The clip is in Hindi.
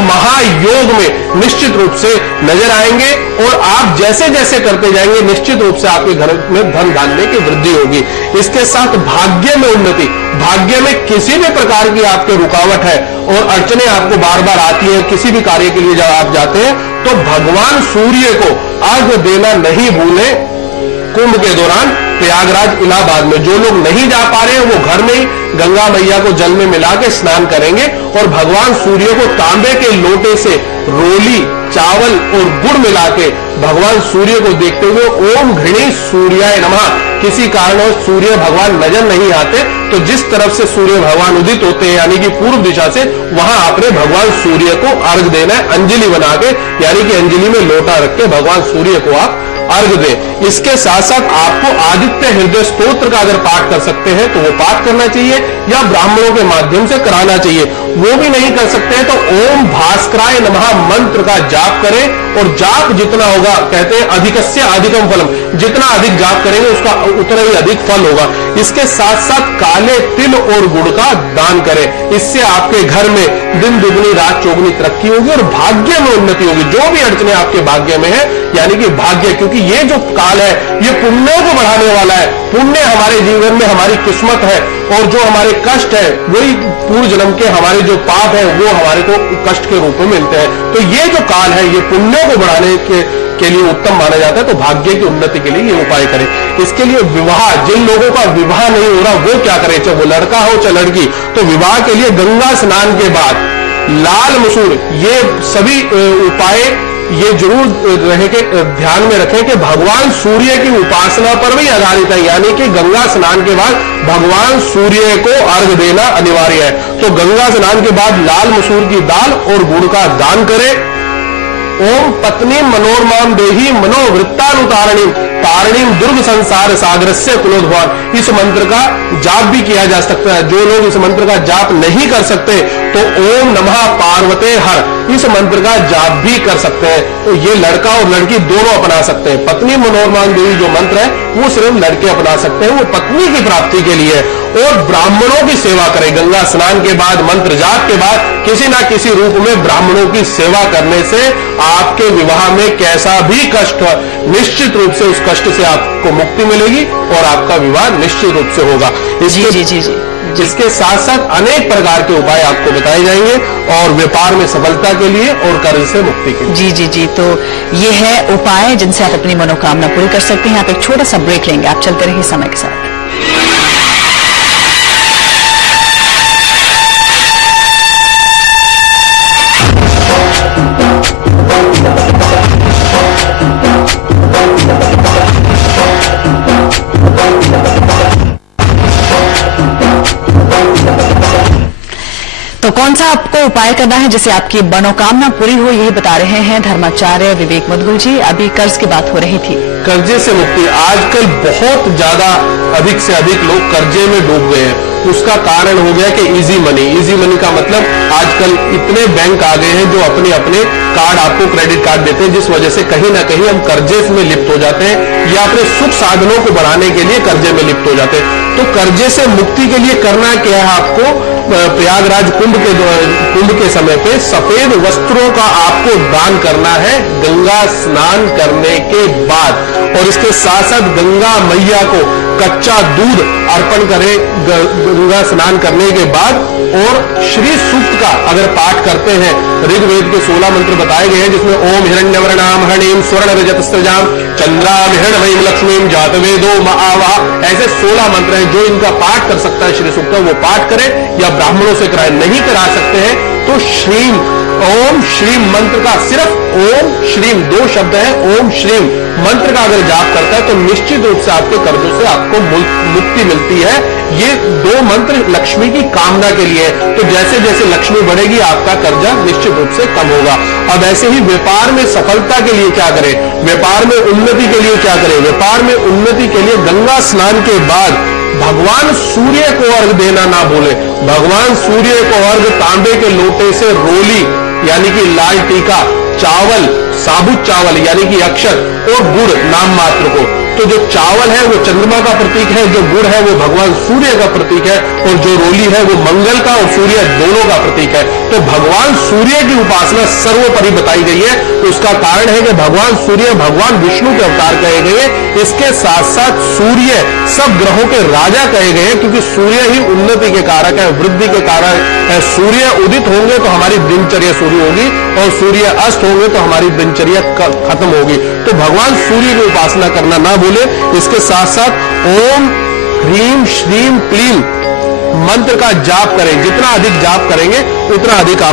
महायोग में निश्चित रूप से नजर आएंगे और आप जैसे जैसे करते जाएंगे निश्चित रूप से आपके घर में धन धान्य की वृद्धि होगी। इसके साथ भाग्य में उन्नति, भाग्य में किसी भी प्रकार की आपके रुकावट है और अड़चने आपको बार बार आती है किसी भी कार्य के लिए जब आप जाते हैं तो भगवान सूर्य को अर्घ देना नहीं भूलें। कुंभ के दौरान प्रयागराज इलाहाबाद में जो लोग नहीं जा पा रहे हैं वो घर में ही गंगा मैया को जल में मिला के स्नान करेंगे और भगवान सूर्य को तांबे के लोटे से रोली, चावल और गुड़ मिला के भगवान सूर्य को देखते हुए ओम घृणी सूर्याय नमः, किसी कारणवश सूर्य भगवान नजर नहीं आते तो जिस तरफ से सूर्य भगवान उदित होते हैं यानी कि पूर्व दिशा से, वहां आपने भगवान सूर्य को अर्घ देना है अंजलि बना के, यानी कि अंजलि में लोटा रख के भगवान सूर्य को आप अर्घ दें। इसके साथ साथ आपको आदित्य हृदय स्तोत्र का अगर पाठ कर सकते हैं तो वो पाठ करना चाहिए या ब्राह्मणों के माध्यम से कराना चाहिए। वो भी नहीं कर सकते हैं तो ओम भास्कराय नमः मंत्र का जाप करें और जाप जितना होगा, कहते हैं अधिकस्य अधिकम फलम, जितना अधिक जाप करेंगे उसका उतना ही अधिक फल होगा। इसके साथ साथ काले तिल और गुड़ का दान करें, इससे आपके घर में दिन दुगनी रात चौगुनी तरक्की होगी और भाग्य में उन्नति होगी। जो भी अड़चने आपके भाग्य में है यानी कि भाग्य, क्योंकि ये जो काल है ये पुण्यों को बढ़ाने वाला है। पुण्य हमारे जीवन में हमारी किस्मत है और जो हमारे कष्ट है वही पूर्व जन्म के हमारे जो पाप है वो हमारे को कष्ट के रूप में मिलते हैं। तो ये जो काल है ये पुण्यों को बढ़ाने के लिए उत्तम माना जाता है। तो भाग्य की उन्नति के लिए ये उपाय करें। इसके लिए विवाह, जिन लोगों का विवाह नहीं हो रहा वो क्या करें, चाहे वो लड़का हो चाहे लड़की, तो विवाह के लिए गंगा स्नान के बाद लाल मसूर, ये सभी उपाय ये जरूर रहे के ध्यान में रखें कि भगवान सूर्य की उपासना पर भी आधारित है, यानी कि गंगा स्नान के बाद भगवान सूर्य को अर्घ देना अनिवार्य है। तो गंगा स्नान के बाद लाल मसूर की दाल और गुड़ का दान करें। ओम पत्नी मनोरमाम देही मनोवृत्तानुतारणीम तारणीम दुर्ग संसार सागरस्य कुलोद्भवान, इस मंत्र का जाप भी किया जा सकता है। जो लोग इस मंत्र का जाप नहीं कर सकते तो ओम नमः पार्वते हर, इस मंत्र का जाप भी कर सकते हैं। तो ये लड़का और लड़की दोनों अपना सकते हैं। पत्नी मनोरमान देवी जो मंत्र है वो सिर्फ लड़के अपना सकते हैं, वो पत्नी की प्राप्ति के लिए। और ब्राह्मणों की सेवा करें। गंगा स्नान के बाद मंत्र जाप के बाद किसी ना किसी रूप में ब्राह्मणों की सेवा करने से आपके विवाह में कैसा भी कष्ट हो निश्चित रूप से उस कष्ट से आपको मुक्ति मिलेगी और आपका विवाह निश्चित रूप से होगा। इसके साथ साथ अनेक प्रकार के उपाय आपको बताए जाएंगे और व्यापार में सफलता के लिए और कर्ज से मुक्ति के लिए। जी। तो ये है उपाय जिनसे आप अपनी मनोकामना पूरी कर सकते हैं। आप एक छोटा सा ब्रेक लेंगे, आप चलते रहिए समय के साथ। तो कौन सा आपको उपाय करना है जिससे आपकी मनोकामना पूरी हो, यही बता रहे हैं धर्माचार्य विवेक मुदगल जी। अभी कर्ज की बात हो रही थी। कर्जे से मुक्ति, आजकल बहुत ज्यादा अधिक से अधिक लोग कर्जे में डूब गए हैं। उसका कारण हो गया कि इजी मनी। इजी मनी का मतलब आजकल इतने बैंक आ गए हैं जो अपने अपने कार्ड आपको क्रेडिट कार्ड देते हैं, जिस वजह से कहीं ना कहीं हम कर्जे में लिप्त हो जाते हैं या अपने सुख साधनों को बढ़ाने के लिए कर्जे में लिप्त हो जाते हैं। तो कर्जे से मुक्ति के लिए करना क्या है आपको, प्रयागराज कुंभ के समय पे सफेद वस्त्रों का आपको दान करना है गंगा स्नान करने के बाद। और इसके साथ साथ गंगा मैया को कच्चा दूध अर्पण करें गंगा स्नान करने के बाद। और श्री सूक्त का अगर पाठ करते हैं, ऋग्वेद के 16 मंत्र बताए गए हैं जिसमें ओम हिरण्यवर्णाम हरणीम स्वर्ण रजत स्रजाम चंद्राभिहरणमयीम लक्ष्मीम जातवेदो महावाह, ऐसे 16 मंत्र हैं। जो इनका पाठ कर सकता है श्री सूक्त का वो पाठ करें या ब्राह्मणों से कराए। नहीं करा सकते हैं तो श्रीम ओम श्रीम मंत्र का, सिर्फ ओम श्रीम 2 शब्द है, ओम श्रीम मंत्र का अगर जाप करता है तो निश्चित रूप से आपके कर्जों से आपको मुक्ति मिलती है। ये 2 मंत्र लक्ष्मी की कामना के लिए है। तो जैसे जैसे लक्ष्मी बढ़ेगी आपका कर्जा निश्चित रूप से कम होगा। अब ऐसे ही व्यापार में सफलता के लिए क्या करें, व्यापार में उन्नति के लिए क्या करें। व्यापार में उन्नति के लिए गंगा स्नान के बाद भगवान सूर्य को अर्घ देना ना भूले। भगवान सूर्य को अर्घ तांबे के लोटे से रोली यानी कि लाल टीका, चावल, साबुत चावल यानी कि अक्षत और गुड़ नाम मात्र को तो जो चावल है वो चंद्रमा का प्रतीक है, जो गुड़ है वो भगवान सूर्य का प्रतीक है, और जो रोली है वो मंगल का और सूर्य दोनों का प्रतीक है। तो भगवान सूर्य की उपासना सर्वोपरि बताई गई है। तो उसका कारण है कि भगवान सूर्य भगवान विष्णु के अवतार कहे गए हैं। इसके साथ साथ सूर्य सब ग्रहों के राजा कहे गए हैं, क्योंकि सूर्य ही उन्नति के कारक है, वृद्धि के कारक है। सूर्य उदित होंगे तो हमारी दिनचर्या शुरू होगी, और सूर्य अस्त होंगे तो हमारी दिनचर्या खत्म होगी। तो भगवान सूर्य की उपासना करना ना भूले। इसके साथ साथ ओम ह्रीम श्रीम क्लीम मंत्र का जाप करें। जितना अधिक जाप करेंगे उतना अधिक आप